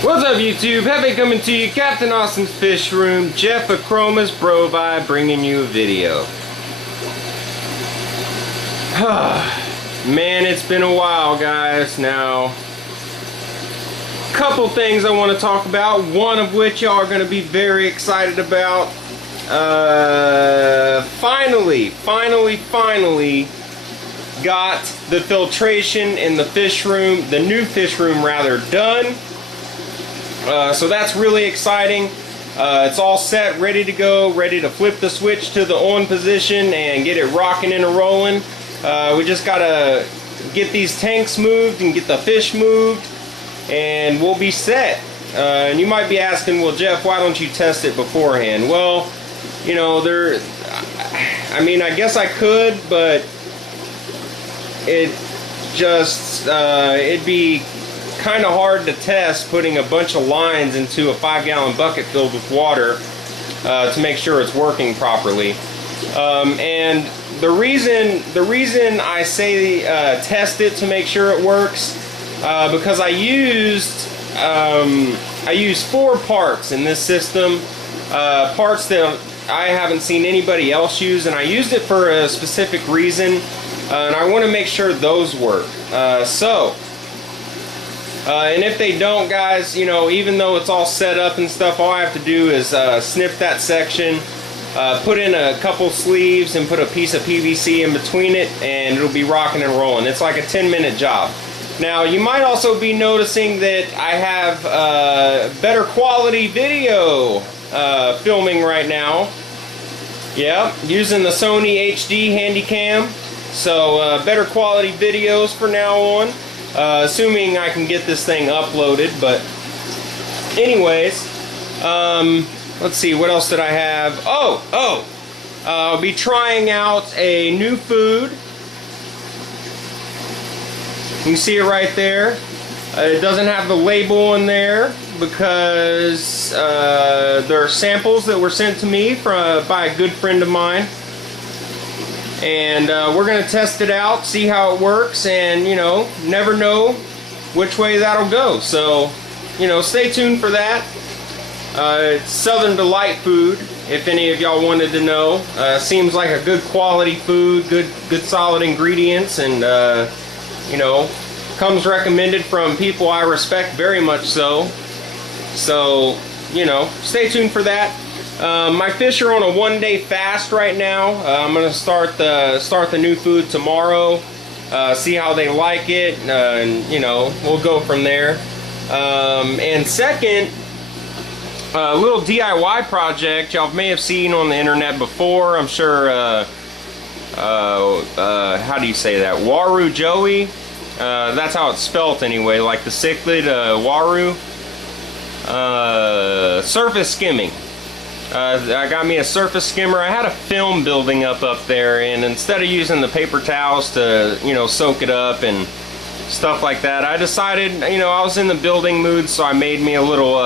What's up, YouTube? Heavy coming to you, Captain Austin's Fish Room, Jeff Achroma's Brovi bringing you a video. Man, it's been a while, guys. Now, couple things I want to talk about, one of which y'all are going to be very excited about. Finally got the filtration in the fish room, the new fish room rather, done. So that's really exciting. It's all set, ready to go, ready to flip the switch to the on position and get it rocking and rolling. We just gotta get these tanks moved and get the fish moved, and we'll be set. And you might be asking, well, Jeff, why don't you test it beforehand? Well, you know, I mean, I guess I could, but it just, it'd be kind of hard to test putting a bunch of lines into a 5-gallon bucket filled with water to make sure it's working properly. And the reason I say test it to make sure it works, because I used 4 parts in this system, parts that I haven't seen anybody else use, and I used it for a specific reason, and I want to make sure those work. And if they don't, guys, you know, even though it's all set up and stuff, all I have to do is snip that section, put in a couple sleeves and put a piece of PVC in between it, and it'll be rocking and rolling. It's like a 10-minute job. Now, you might also be noticing that I have better quality video filming right now. Yeah, using the Sony HD Handycam. So better quality videos for now on. Assuming I can get this thing uploaded, but anyways, let's see, what else did I have? I'll be trying out a new food. You can see it right there. It doesn't have the label in there because there are samples that were sent to me by a good friend of mine. And we're going to test it out, see how it works, and, you know, never know which way that'll go. So, you know, stay tuned for that. It's Southern Delight food, if any of y'all wanted to know. Seems like a good quality food, good solid ingredients, and, you know, comes recommended from people I respect very much so. So, you know, stay tuned for that. My fish are on a 1-day fast right now. I'm gonna start the new food tomorrow. See how they like it, and you know, we'll go from there. And second, a little DIY project y'all may have seen on the internet before. I'm sure. How do you say that? Waru Joey. That's how it's spelt anyway. Like the cichlid waru. Surface skimming. I got me a surface skimmer. I had a film building up there, and instead of using the paper towels to, you know, soak it up and stuff like that, I decided, you know, I was in the building mood, so I made me a little,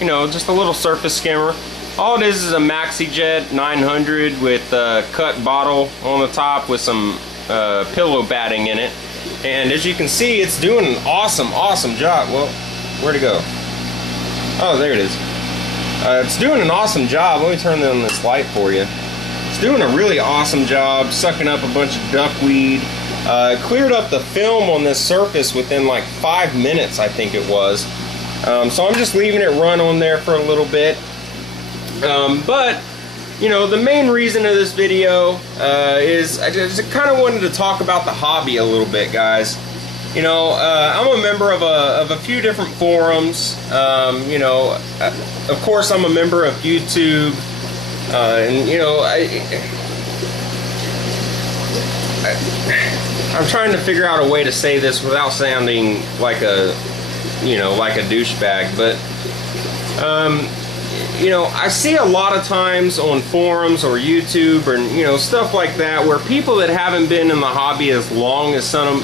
you know, just a little surface skimmer. All it is a MaxiJet 900 with a cut bottle on the top with some pillow batting in it. And as you can see, it's doing an awesome job. Well, where'd it go? Oh, there it is. It's doing an awesome job. Let me turn on this light for you. It's doing a really awesome job sucking up a bunch of duckweed. It cleared up the film on this surface within like 5 minutes, I think it was. So I'm just leaving it run on there for a little bit. But, you know, the main reason of this video is I just kind of wanted to talk about the hobby a little bit, guys. You know, I'm a member of a few different forums. You know, of course, I'm a member of YouTube, and you know, I'm trying to figure out a way to say this without sounding like a, you know, like a douchebag. But you know, I see a lot of times on forums or YouTube or, you know, stuff like that where people that haven't been in the hobby as long as some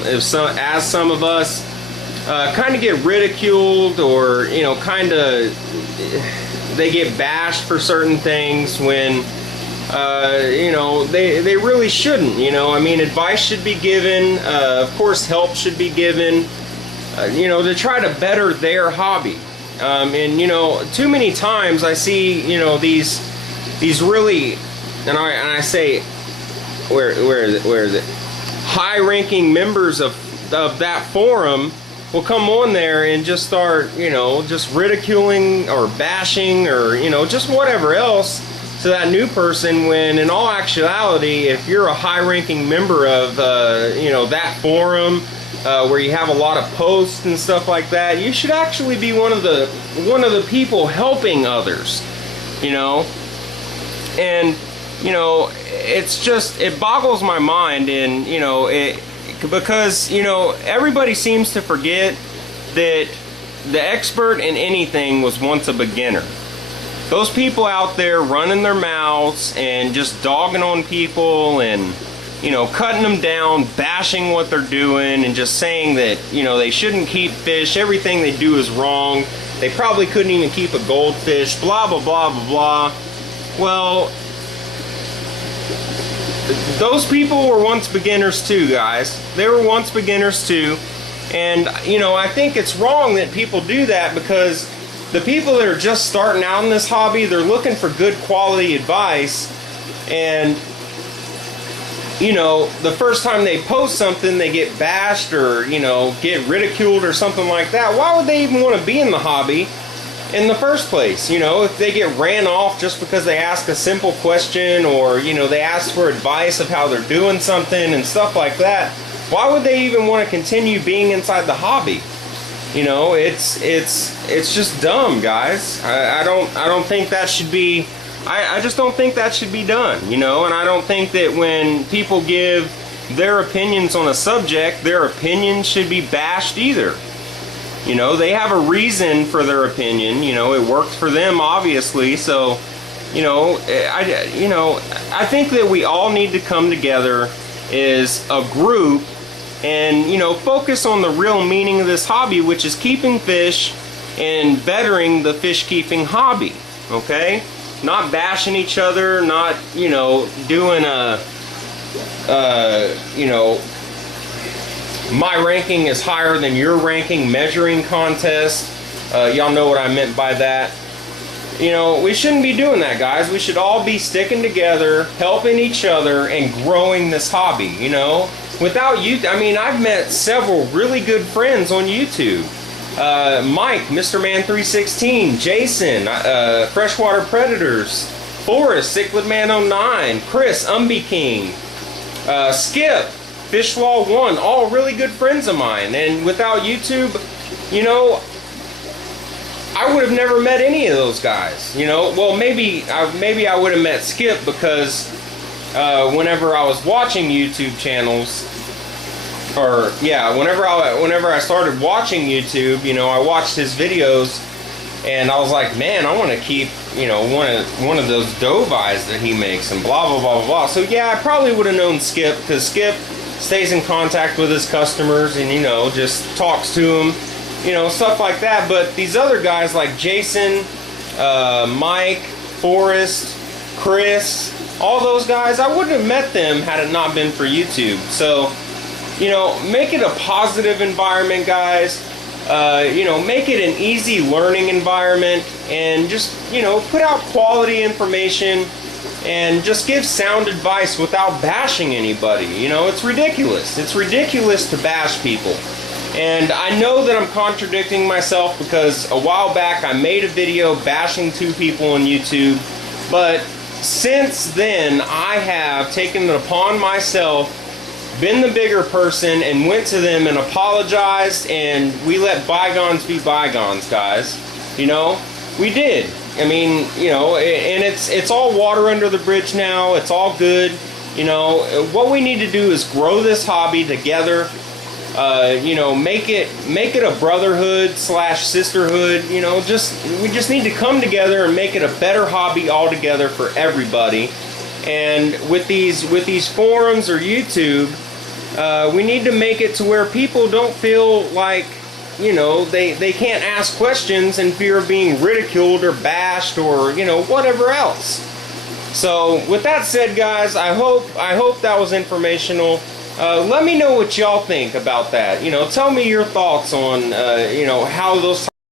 of us kind of get ridiculed, or, you know, kind of they get bashed for certain things when you know, they really shouldn't. You know, I mean, advice should be given, of course help should be given, you know, to try to better their hobby. And you know, too many times I see, you know, these really, and I say, where is it? High-ranking members of that forum will come on there and just start, you know, just ridiculing or bashing or, you know, just whatever else to that new person, when in all actuality, if you're a high-ranking member of, you know, that forum, where you have a lot of posts and stuff like that, you should actually be one of the people helping others, you know. And you know, it's just, it boggles my mind, and you know, because you know, everybody seems to forget that the expert in anything was once a beginner. Those people out there running their mouths and just dogging on people and, you know, cutting them down, bashing what they're doing, and just saying that, you know, they shouldn't keep fish, everything they do is wrong, they probably couldn't even keep a goldfish, blah blah blah blah blah. Well, those people were once beginners too, guys. They were once beginners too. And you know, I think it's wrong that people do that, because the people that are just starting out in this hobby, they're looking for good quality advice, and you know, the first time they post something, they get bashed or, you know, get ridiculed or something like that. Why would they even want to be in the hobby in the first place? You know, if they get ran off just because they ask a simple question, or, you know, they ask for advice of how they're doing something and stuff like that, why would they even want to continue being inside the hobby? You know, it's just dumb, guys. I don't think that should be, I just don't think that should be done, you know. And I don't think that when people give their opinions on a subject, their opinions should be bashed either. You know, they have a reason for their opinion. You know, it worked for them, obviously. So, you know, I think that we all need to come together as a group and, you know, focus on the real meaning of this hobby, which is keeping fish and bettering the fish keeping hobby. Okay? Not bashing each other, not, you know, doing a, you know, my ranking is higher than your ranking measuring contest. Y'all know what I meant by that. You know, we shouldn't be doing that, guys. We should all be sticking together, helping each other, and growing this hobby, you know. Without you, I mean, I've met several really good friends on YouTube. Mike, Mr. Man 316, Jason, Freshwater Predators, Forrest, Cichlid Man 09, Chris, Umby King, Skip, Fishwall 1, all really good friends of mine. And without YouTube, you know, I would have never met any of those guys. You know, well, maybe I would have met Skip, because whenever I was watching YouTube channels, or yeah, whenever I started watching YouTube, you know, I watched his videos, and I was like, man, I want to keep, you know, one of those dove eyes that he makes, and blah blah blah blah. So yeah, I probably would have known Skip, because Skip stays in contact with his customers and, you know, just talks to them, you know, stuff like that. But these other guys like Jason, Mike, Forrest, Chris, all those guys, I wouldn't have met them had it not been for YouTube. So, you know, make it a positive environment, guys. You know, make it an easy learning environment, and just, you know, put out quality information and just give sound advice without bashing anybody. You know, it's ridiculous. It's ridiculous to bash people. And I know that I'm contradicting myself, because a while back I made a video bashing two people on YouTube, but since then I have taken it upon myself, been the bigger person, and went to them and apologized, and we let bygones be bygones, guys. You know, we did. I mean, you know, and it's all water under the bridge now. It's all good. You know, what we need to do is grow this hobby together. You know, make it a brotherhood / sisterhood. You know, we just need to come together and make it a better hobby altogether for everybody. And with these forums or YouTube, we need to make it to where people don't feel like, you know, they can't ask questions in fear of being ridiculed or bashed or, you know, whatever else. So with that said, guys, I hope that was informational. Let me know what y'all think about that. You know, tell me your thoughts on, you know, how those